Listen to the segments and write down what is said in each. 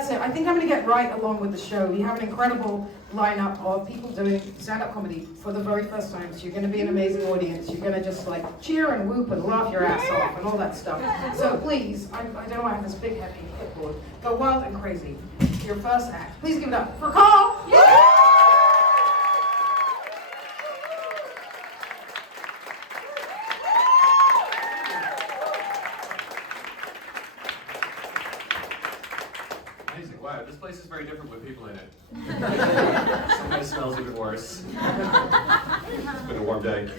that's it. I think I'm going to get right along with the show. We have an incredible lineup of people doing stand-up comedy for the very first time. So you're going to be an amazing audience. You're going to just like cheer and whoop and laugh your ass off and all that stuff. So please, I don't know, I have this big heavy clipboard. Go wild and crazy. Your first act. Please give it up for Carl. Wow, this place is very different with people in it. Sometimes smells a bit worse. It's been a warm day.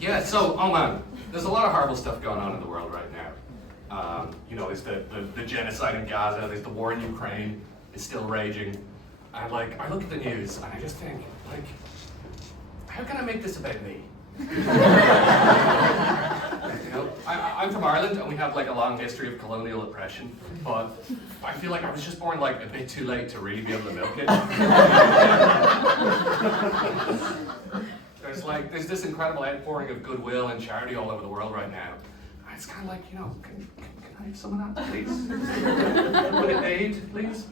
Yeah, so, oh man, there's a lot of horrible stuff going on in the world right now. You know, there's the genocide in Gaza, there's the war in Ukraine, it's still raging. And like, I look at the news and I just think, like, how can I make this about me? You know, I'm from Ireland and we have like a long history of colonial oppression, but I feel like I was just born like a bit too late to really be able to milk it. There's this incredible outpouring of goodwill and charity all over the world right now. And it's kind of like, you know, can I have some of that, please? Would it aid, please?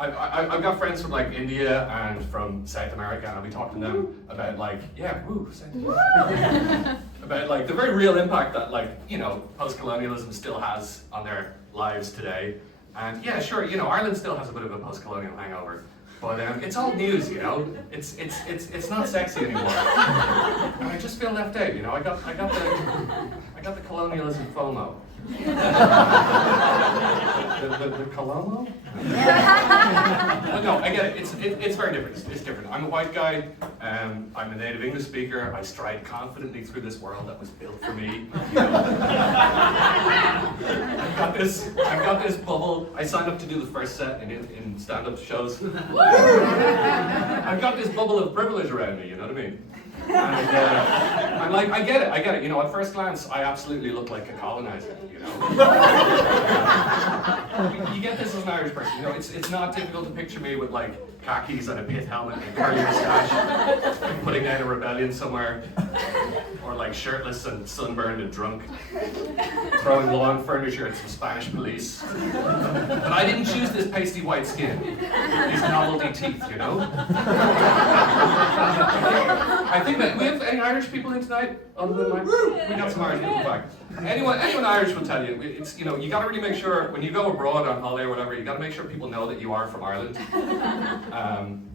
I've got friends from like India and from South America, and I'll be talking to them about like, yeah, woo, South America. About like the very real impact that like, you know, post-colonialism still has on their lives today. And yeah, sure, you know, Ireland still has a bit of a post-colonial hangover, but it's old news, you know. It's not sexy anymore. And I just feel left out, you know. I got the colonialism FOMO. the Colomo? But no, I get it. It's very different. It's different. I'm a white guy. I'm a native English speaker. I stride confidently through this world that was built for me. You know. I've got this bubble. I signed up to do the first set in stand-up shows. I've got this bubble of privilege around me. You know what I mean? And I'm like, I get it. You know, at first glance, I absolutely look like a colonizer, you know. You get this as an Irish person, you know, it's not difficult to picture me with like khakis and a pith helmet and a curly moustache, like, putting down a rebellion somewhere, or like shirtless and sunburned and drunk, throwing lawn furniture at some Spanish police. But I didn't choose this pasty white skin, these novelty teeth, you know. I think that we have any Irish people in tonight, other than mine. We got some Irish people back. Anyone Irish will tell you, it's, you know, you got to really make sure when you go abroad on holiday or whatever, you got to make sure people know that you are from Ireland.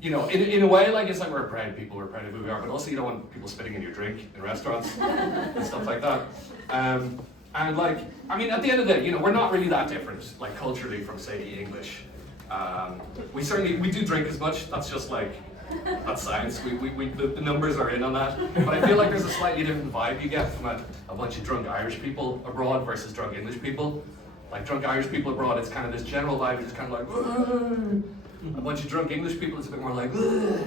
You know, in a way, like it's like we're proud people, we're proud of who we are, but also you don't want people spitting in your drink in restaurants and stuff like that. And like, I mean, at the end of the day, you know, we're not really that different, like culturally, from say the English. We do drink as much. That's just like. That's science. The numbers are in on that. But I feel like there's a slightly different vibe you get from a bunch of drunk Irish people abroad versus drunk English people. Like drunk Irish people abroad, it's kind of this general vibe. It's kind of like, "Ugh." A bunch of drunk English people, it's a bit more like, "Ugh."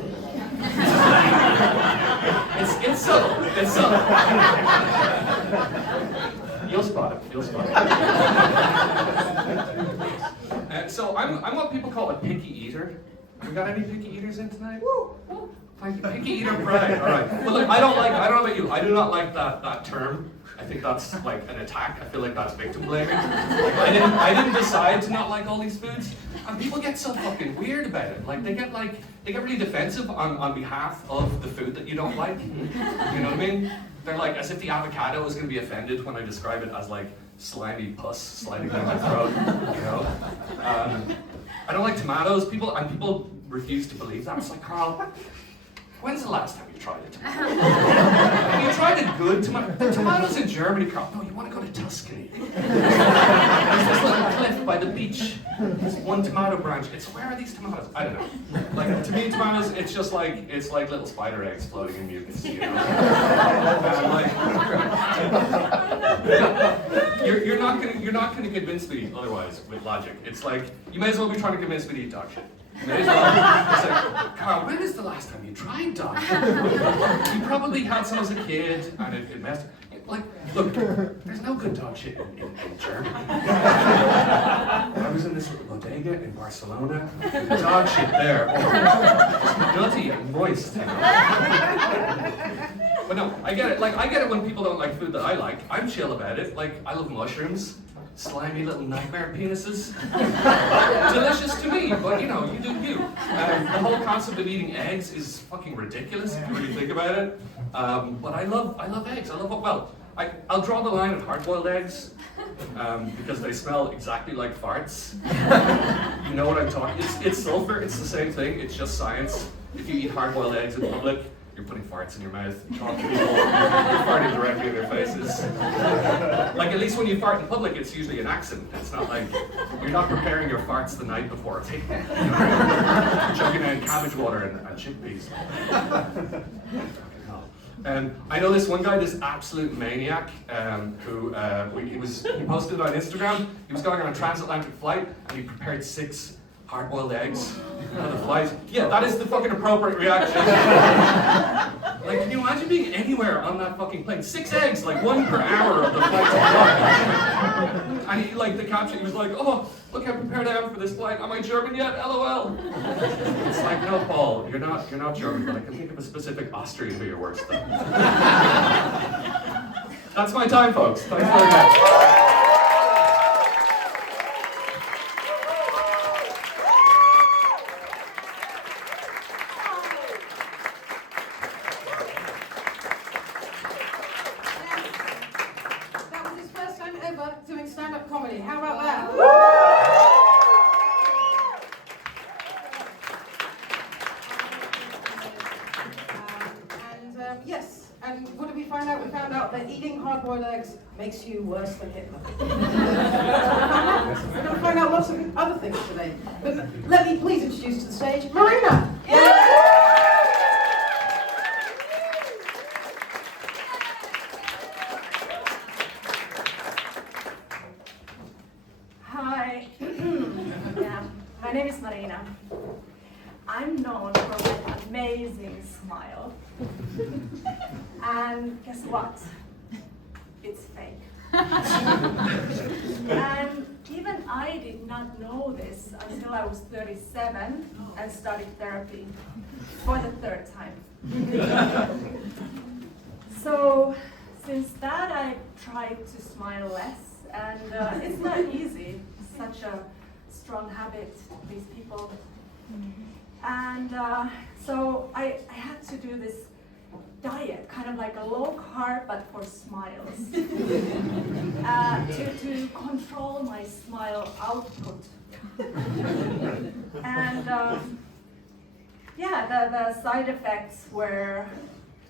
It's subtle. It's subtle. You'll spot it. You'll spot it. So I'm what people call a picky eater. We got any picky eaters in tonight? Woo! Thank you. Picky eater pride. All right. Well, look, I don't know about you. I do not like that term. I think that's like an attack. I feel like that's victim blaming. Like, I didn't decide to not like all these foods, and people get so fucking weird about it. Like they get really defensive on behalf of the food that you don't like. You know what I mean? They're like as if the avocado is going to be offended when I describe it as like slimy pus sliding down my throat. You know. I don't like tomatoes. People refuse to believe that. It's like, Carl, when's the last time you tried a tomato? Have you tried a good tomato? The tomatoes in Germany, Carl. No, you want to go to Tuscany. There's this little cliff by the beach. There's one tomato branch. Where are these tomatoes? I don't know. Like to me, tomatoes, it's like little spider eggs floating in mucus. You know? You're not gonna convince me otherwise with logic. It's like you may as well be trying to convince me to eat dog shit. You may as well. It's like, Carl, when is the last time you tried dog shit? You probably had some as a kid and it messed. Like, look, there's no good dog shit in Germany. I was in this little bodega in Barcelona. The dog shit there, just nutty and moist. You know? But no, I get it. Like, I get it when people don't like food that I like. I'm chill about it. Like, I love mushrooms. Slimy little nightmare penises. me, but you know, you do you. The whole concept of eating eggs is fucking ridiculous if you really think about it. But I love eggs. I'll draw the line at hard-boiled eggs because they smell exactly like farts. You know what I'm talking? It's sulfur. It's the same thing. It's just science. If you eat hard-boiled eggs in public, you're putting farts in your mouth. You talk to people, you're farting directly in their faces. Like at least when you fart in public, it's usually an accident. It's not like you're not preparing your farts the night before. It's chugging out cabbage water and chickpeas. I know this one guy, this absolute maniac, who he posted on Instagram. He was going on a transatlantic flight and he prepared 6 hard-boiled eggs on the flight. Yeah, that is the fucking appropriate reaction. Like, can you imagine being anywhere on that fucking plane? 6 eggs, like 1 per hour of the flight. And he, like, the caption, he was like, "Oh, look how prepared I am for this flight. Am I German yet? LOL." It's like, no, Paul, you're not German, but I can think of a specific Austrian who you're worse than. That's my time, folks. Thanks very much. Doing stand-up comedy. How about that? Yes, and what did we find out? We found out that eating hard-boiled eggs makes you worse than Hitler. We're going to find out lots of other things today. But let me please introduce to the stage Marina. My name is Marina. I'm known for my amazing smile. And guess what? It's fake. And even I did not know this until I was 37 and started therapy for the 3rd time. So since that, I tried to smile less, and it's not easy. Such a strong habit to please people. And so I had to do this diet, kind of like a low carb but for smiles, to control my smile output. And the side effects were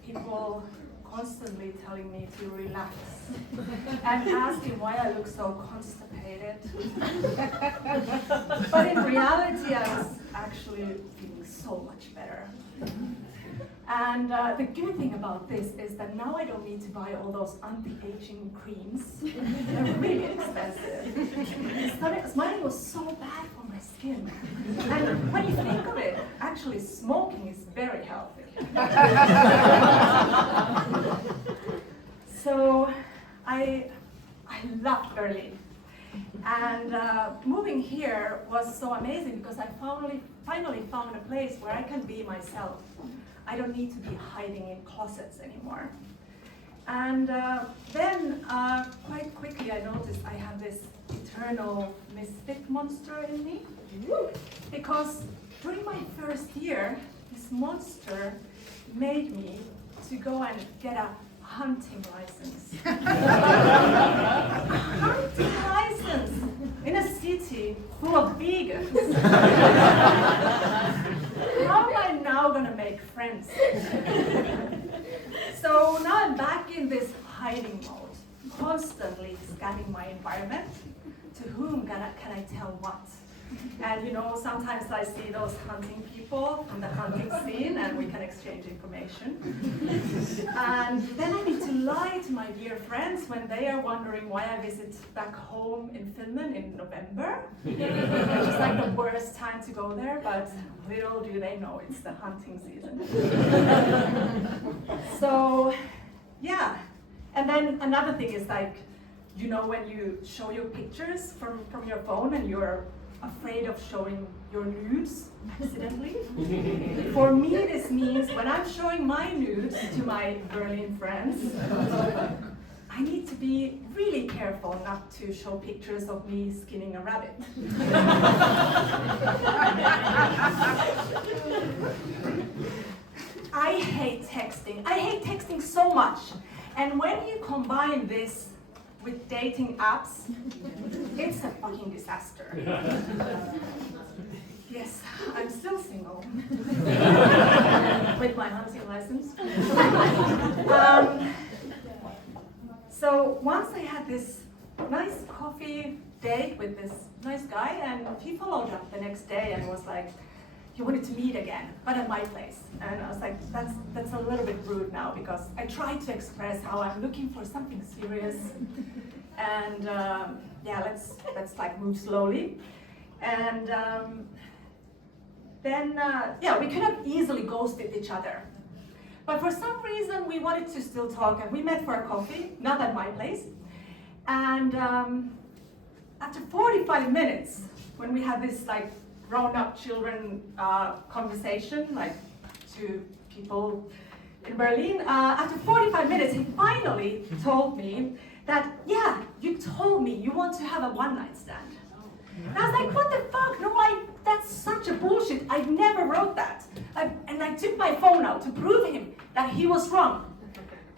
people constantly telling me to relax and asking why I look so constipated. But in reality, I was actually feeling so much better. And the good thing about this is that now I don't need to buy all those anti-aging creams. They're really expensive. Smiling was so bad for my skin. And when you think of it, actually smoking is very healthy. So I love Berlin. And moving here was so amazing because I finally found a place where I can be myself. I don't need to be hiding in closets anymore. And then quite quickly I noticed I have this eternal misfit monster in me. Because during my first year, this monster made me to go and get a hunting license. Hunting license in a city full of vegans. How am I now gonna make friends? So now I'm back in this hiding mode, constantly scanning my environment. To whom can I tell what? And you know, sometimes I see those hunting people from the hunting scene and we can exchange information. And then I need to lie to my dear friends when they are wondering why I visit back home in Finland in November. Which is like the worst time to go there, but little do they know it's the hunting season. So, yeah. And then another thing is like, you know, when you show your pictures from your phone and you're afraid of showing your nudes accidentally. For me, this means when I'm showing my nudes to my Berlin friends, I need to be really careful not to show pictures of me skinning a rabbit. much. And when you combine this with dating apps, it's a fucking disaster. Yes, I'm still single. With my hunting license. So once I had this nice coffee date with this nice guy, and he followed up the next day and was like, he wanted to meet again, but at my place. And I was like, that's a little bit rude now, because I tried to express how I'm looking for something serious. And yeah, let's like move slowly. And then, yeah, we could have easily ghosted each other. But for some reason, we wanted to still talk, and we met for a coffee, not at my place. And after 45 minutes, when we had this like grown-up children conversation, like two people in Berlin, after 45 minutes, he finally told me that, yeah, you told me you want to have a one-night stand. And I was like, what the fuck? No, that's such a bullshit. I never wrote that. And I took my phone out to prove him that he was wrong.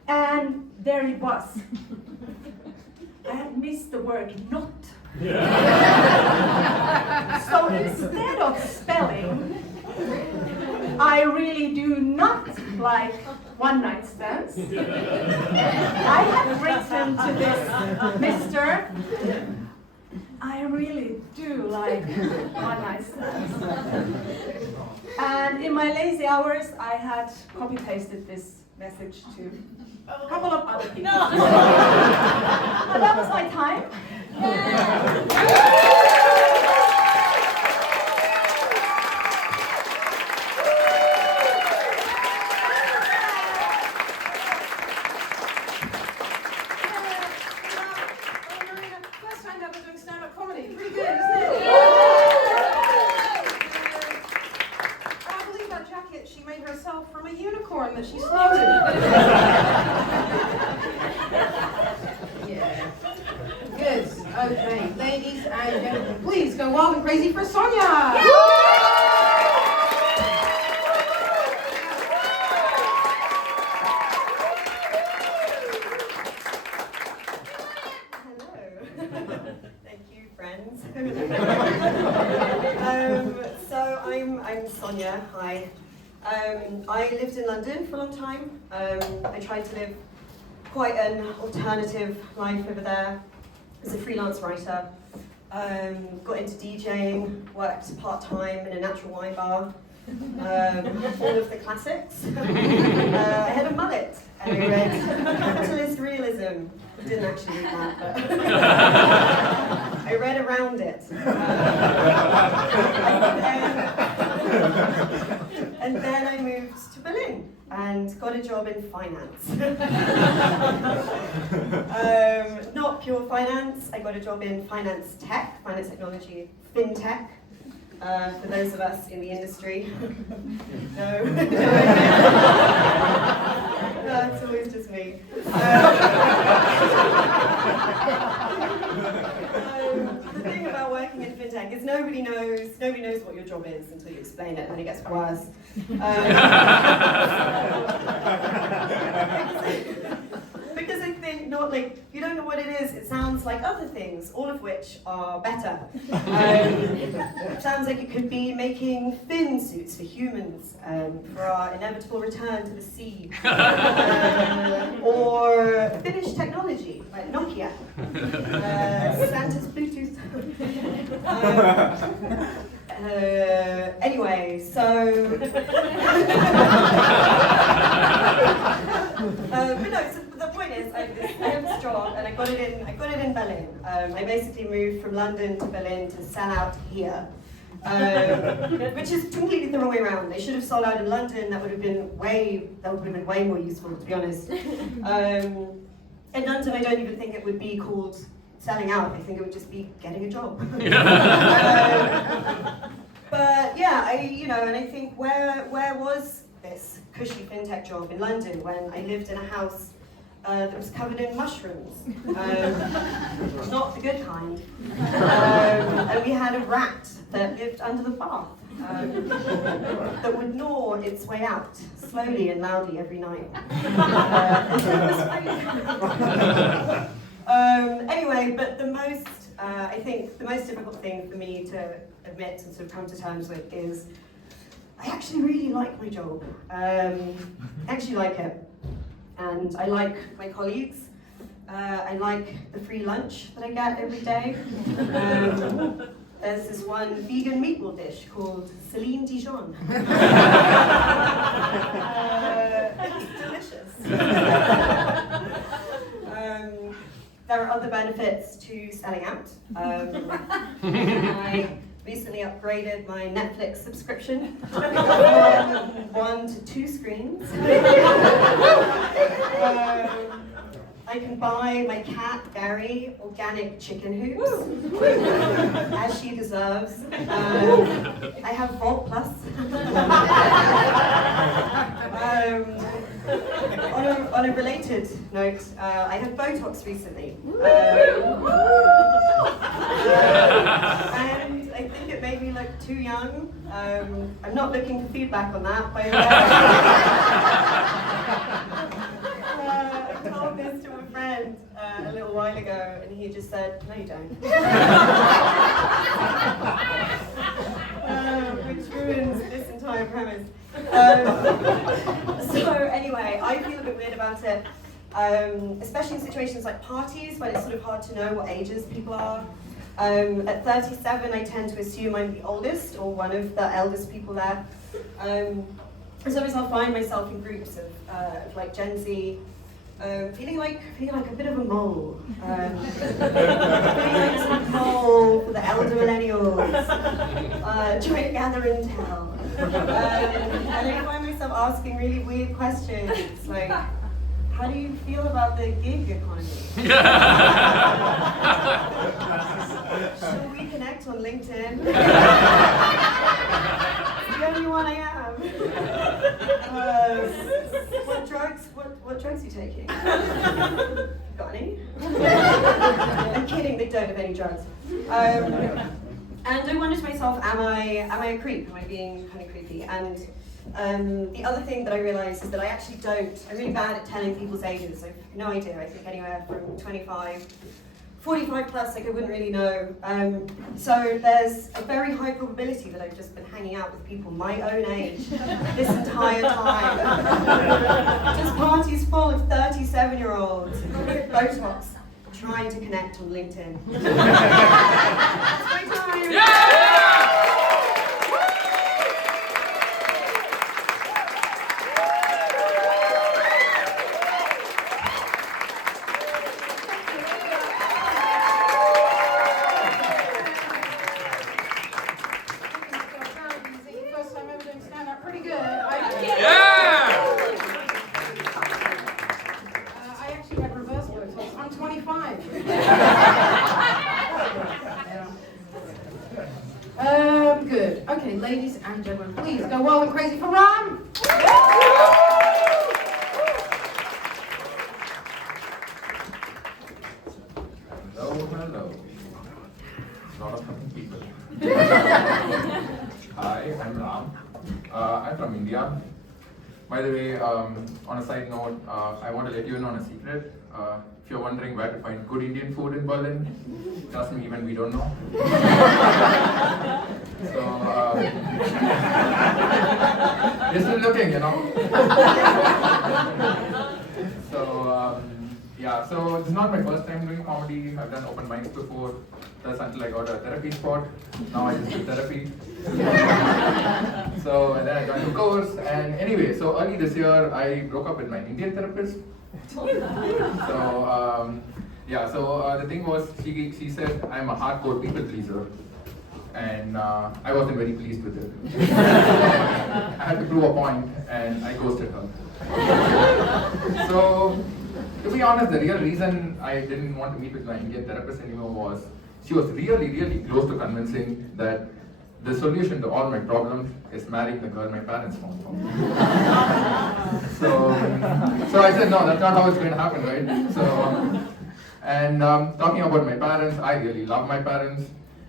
And there it was. I had missed the word not. So instead of spelling, I really do not like one-night stands, I have written to this mister, I really do like one-night stands. And in my lazy hours, I had copy-pasted this message to a couple of other people. No. And that was my time. First time ever doing stand-up comedy. Pretty good, isn't it? I believe that jacket she made herself from a unicorn that she slaughtered. Yeah. Good. Okay, ladies and gentlemen, please go wild and crazy for Sonia. Thank you, friends. I'm Sonia. Hi. I lived in London for a long time. I tried to live quite an alternative life over there as a freelance writer. Got into DJing, worked part-time in a natural wine bar. All of the classics. I had a mullet, and I read capitalist realism. I didn't actually read that, but I read around it. And then I moved to Berlin and got a job in finance. Not pure finance, I got a job in finance tech, finance technology, fintech. For those of us in the industry. No. No, it's always just me. The thing about working in fintech is nobody knows what your job is until you explain it, and then it gets worse. Because I think you don't know what it is, it sounds like other things, all of which are better. It sounds like it could be making fin suits for humans for our inevitable return to the sea. Or Finnish technology, like Nokia. Santa's Bluetooth. Anyway, so... but no, so the point is, I have this job, and I got it in Berlin. I basically moved from London to Berlin to sell out here, which is completely the wrong way around. They should have sold out in London. That would have been way more useful, to be honest. In London, I don't even think it would be called selling out. I think it would just be getting a job. But yeah, and I think where was this cushy fintech job in London when I lived in a house that was covered in mushrooms. Not the good kind. And we had a rat that lived under the bath. That would gnaw its way out slowly and loudly every night. Anyway, but I think the most difficult thing for me to admit and sort of come to terms with is I actually really like my job. I actually like it. And I like my colleagues. I like the free lunch that I get every day. There's this one vegan meatball dish called Celine Dijon. It's delicious. There are other benefits to selling out. I recently upgraded my Netflix subscription from 1 to 2 screens. I can buy my cat, Gary, organic chicken hoops, as she deserves. I have Vault Plus. On a related note, I had Botox recently. And I think it made me look too young. I'm not looking for feedback on that, by the way. I told this to a friend a little while ago, and he just said, "No, you don't." Which ruins this entire premise. So anyway, I feel a bit weird about it, especially in situations like parties, when it's sort of hard to know what ages people are. At 37, I tend to assume I'm the oldest or one of the eldest people there. Sometimes I'll find myself in groups of like Gen Z, feeling like a bit of a mole. Feeling like a sort of mole for the elder millennials, trying to gather intel. And I find myself asking really weird questions, like, how do you feel about the gig economy? Shall we connect on LinkedIn? It's the only one I am. What drugs are you taking? Got any? I'm kidding, they don't have any drugs. And I wonder to myself, am I a creep? Am I being kind of creepy? And the other thing that I realised is that I actually don't. I'm really bad at telling people's ages. I've no idea. I think anywhere from 25, 45 plus, like I wouldn't really know. So there's a very high probability that I've just been hanging out with people my own age this entire time. Just parties full of 37-year-olds with Botox trying to connect on LinkedIn. That's my time. Yeah! First time ever doing stand-up, pretty good. I actually had reverse Botox. I'm 25. Good. Okay, ladies and gentlemen, please go wild and crazy for Ron. Hello. Lot of funny people. Hi, I'm Ram. I'm from India. By the way, on a side note, I want to let you in on a secret. If you're wondering where to find good Indian food in Berlin, trust me, even we don't know. So, we're still looking, you know. So, yeah, so this is not my first time doing comedy. I've done open mics before. That's until I got a therapy spot. Now I just do therapy. So, and then I joined the course. And anyway, so early this year, I broke up with my Indian therapist. So, yeah, so the thing was, she said I'm a hardcore people pleaser. And I wasn't very pleased with it. I had to prove a point, and I ghosted her. So, to be honest, the real reason I didn't want to meet with my Indian therapist anymore was she was really, really close to convincing that the solution to all my problems is marrying the girl my parents found for me. So I said, no, that's not how it's going to happen, right? And talking about my parents, I really love my parents.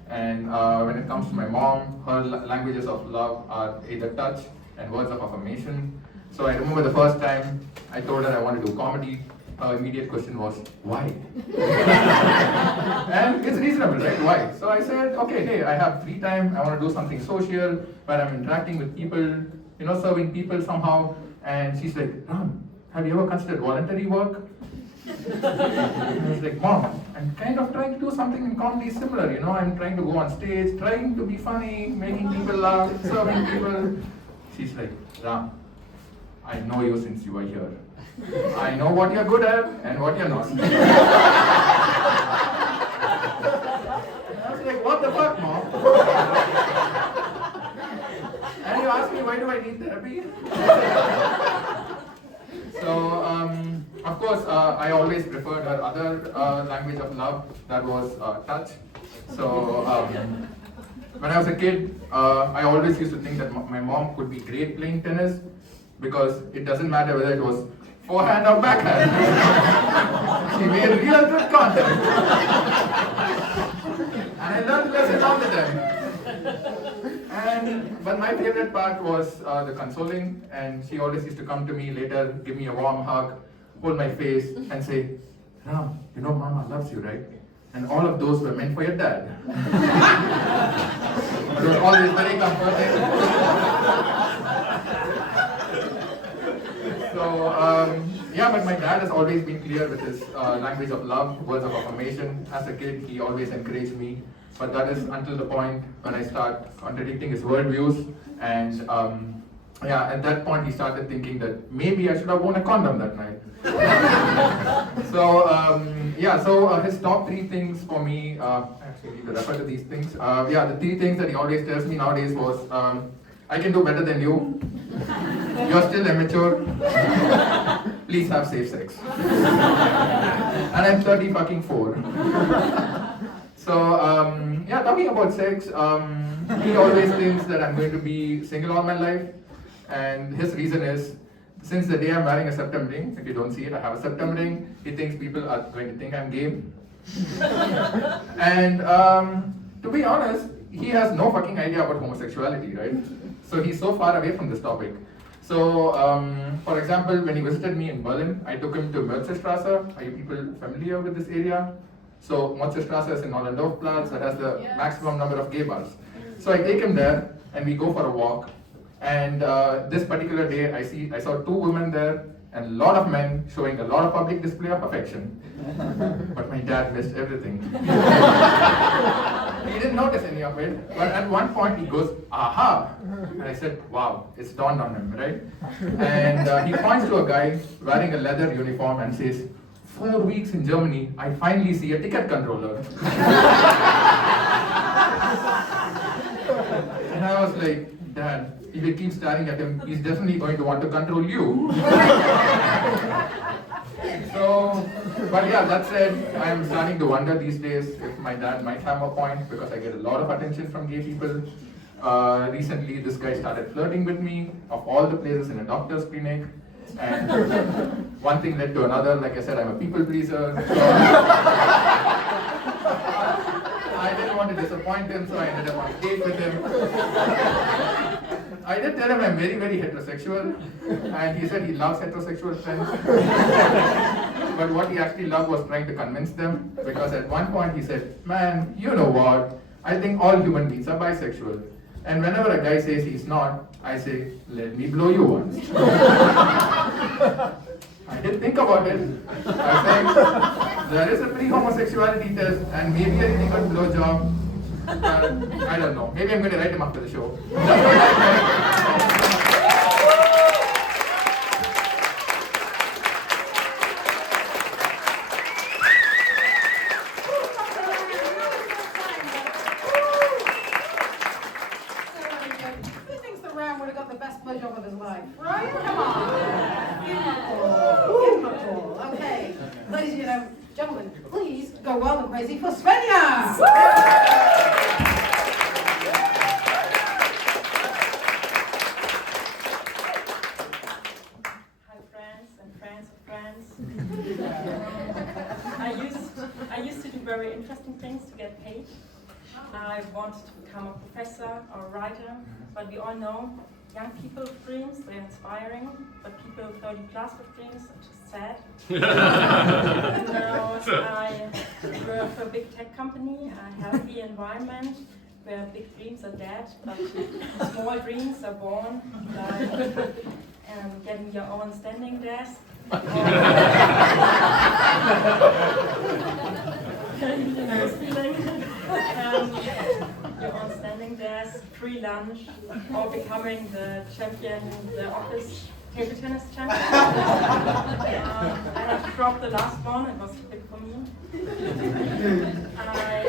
And when it comes to my mom, her languages of love are either touch and words of affirmation. So I remember the first time I told her I want to do comedy, her immediate question was, why? And it's reasonable, right? Why? So I said, okay, hey, I have free time, I want to do something social, where I'm interacting with people, serving people somehow. And she's like, Ram, have you ever considered voluntary work? And I was like, Mom, I'm kind of trying to do something in comedy similar, I'm trying to go on stage, trying to be funny, making people laugh, serving people. She's like, Ram, I know you since you were here. I know what you're good at and what you're not. I was like, what the fuck, Mom? And you asked me, why do I need therapy? So, of course, I always preferred her other language of love, that was touch. So, when I was a kid, I always used to think that my mom could be great playing tennis because it doesn't matter whether it was forehand or backhand. She made real good contact. And I learned the lesson all the time. But my favorite part was the consoling, and she always used to come to me later, give me a warm hug, hold my face, and say, Ram, Mama loves you, right? And all of those were meant for your dad. It was always very comforting. So, but my dad has always been clear with his language of love, words of affirmation. As a kid, he always encouraged me. But that is until the point when I start contradicting his worldviews. And at that point, he started thinking that maybe I should have worn a condom that night. So his top 3 things for me, I actually need to refer to these things. The 3 things that he always tells me nowadays was, I can do better than you. You're still immature. Please have safe sex. And I'm 34. So, talking about sex, he always thinks that I'm going to be single all my life. And his reason is, since the day I'm wearing a septum ring, if you don't see it, I have a septum ring, he thinks people are going to think I'm gay. And to be honest, he has no fucking idea about homosexuality, right? So he's so far away from this topic. So, for example, when he visited me in Berlin, I took him to Mörzestrasse. Are you people familiar with this area? So, Mörzestrasse is in Nollendorfplatz that has the maximum number of gay bars. So I take him there and we go for a walk. And this particular day, I saw 2 women there and a lot of men showing a lot of public display of affection. But my dad missed everything. He didn't notice any of it, but at one point he goes, aha! And I said, wow, it's dawned on him, right? And he points to a guy wearing a leather uniform and says, 4 weeks in Germany, I finally see a ticket controller. And I was like, Dad, if you keep staring at him, he's definitely going to want to control you. That said, I am starting to wonder these days if my dad might have a point because I get a lot of attention from gay people. Recently, this guy started flirting with me, of all the places, in a doctor's clinic. And one thing led to another. Like I said, I'm a people pleaser. So I didn't want to disappoint him, so I ended up on a date with him. I did tell him I'm very, very heterosexual, and he said he loves heterosexual friends. But what he actually loved was trying to convince them, because at one point he said, man, you know what, I think all human beings are bisexual. And whenever a guy says he's not, I say, let me blow you once. I did think about it. I said, there is a pre-homosexuality test and maybe a really good blowjob. I don't know. Maybe I'm going to write him after the show. Who thinks that Ram would have got the best blowjob of his life? Right? Come on. Give him a call. Give him a call. Okay. Ladies and gentlemen, please go wild and crazy for Svenja! I wanted to become a professor or a writer, but we all know young people with dreams, they're inspiring, but people 30 plus with dreams are just sad. Now I work for a big tech company, a healthy environment where big dreams are dead, but small dreams are born, like getting your own standing desk. Those feeling. Your own standing desk, free lunch, or becoming the champion, the office table tennis champion. I have dropped the last one, it was too big for me. I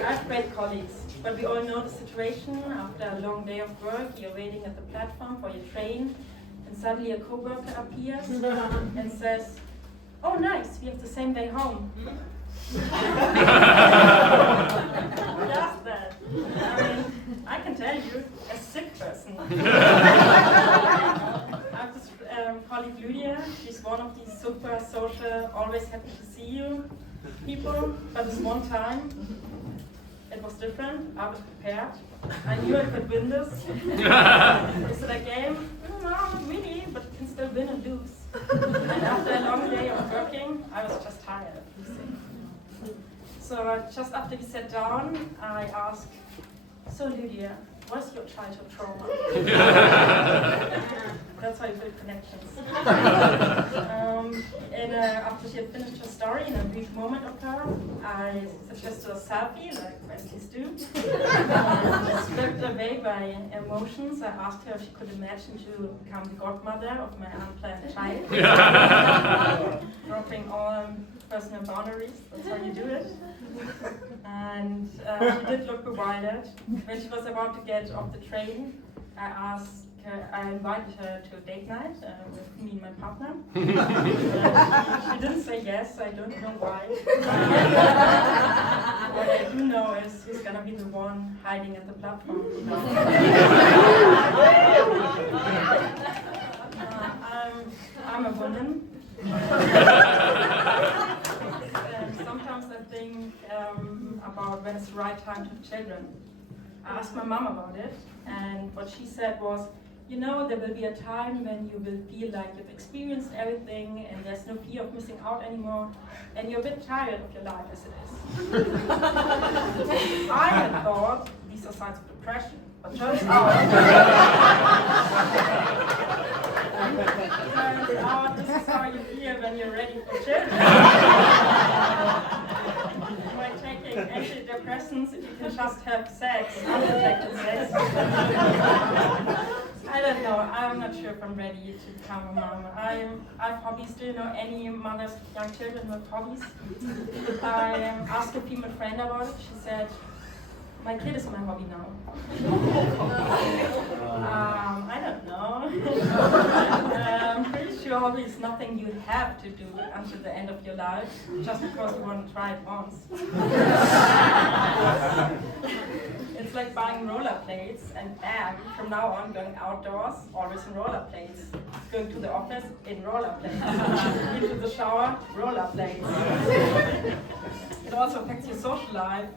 have great colleagues, but we all know the situation. After a long day of work, you're waiting at the platform for your train, and suddenly a co-worker appears and says, "Oh nice, we have the same way home." Who does that? I mean, I can tell you, a sick person. I have this colleague Lydia, she's one of these super social, always happy to see you people, but this one time, it was different. I was prepared. I knew I could win this. Is it a game? No, not really, but you can still win and lose. And after a long day of working, I was just tired of losing. So just after we sat down, I asked, "So Lydia, what's your childhood trauma?" That's how you build connections. After she had finished her story, in a brief moment of her, I suggested a selfie, like Westies do. Swept away by emotions, I asked her if she could imagine to become the godmother of my unplanned child. Dropping all personal boundaries, that's how you do it. And she did look bewildered. When she was about to get off the train, I invited her to a date night with me and my partner. She didn't say yes, I don't know why. What I do know is he's gonna be the one hiding at the platform. I'm a woman. And sometimes I think about when it's the right time to have children. I asked my mom about it, and what she said was, "You know, there will be a time when you will feel like you've experienced everything and there's no fear of missing out anymore, and you're a bit tired of your life as it is." I had thought these are signs of depression, but turns out, this is how you feel when you're ready for children. By taking antidepressants, if you can just have sex, unprotected sex. I don't know, I'm not sure if I'm ready to become a mom. I have hobbies. Do you know any mothers with young children who have hobbies? I asked a female friend about it. She said, "My kid is my hobby now." I don't know. I'm pretty sure hobby is nothing you have to do until the end of your life, just because you want to try it once. It's like buying rollerblades and bam, from now on going outdoors, always in rollerblades. Going to the office in rollerblades. Into the shower, rollerblades. It also affects your social life.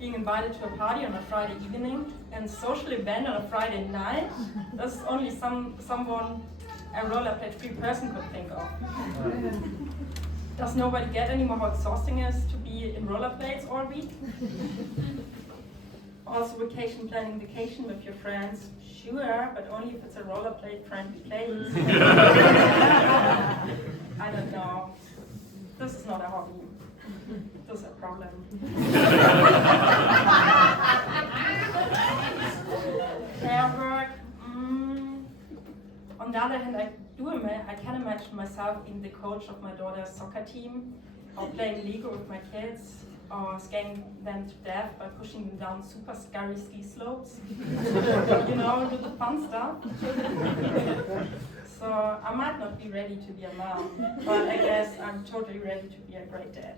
Being invited to a party on a Friday evening and social event on a Friday night, that's only someone a rollerblade-free person could think of. Does nobody get anymore how exhausting it is to be in rollerblades all week? Also planning vacation with your friends, sure, but only if it's a rollerblade-friendly place. I don't know. This is not a hobby. This is a problem. Care work. On the other hand, I can imagine myself being the coach of my daughter's soccer team, or playing Lego with my kids, or scaring them to death by pushing them down super scary ski slopes. You know, do the fun stuff. So I might not be ready to be a mom, but I guess I'm totally ready to be a great dad.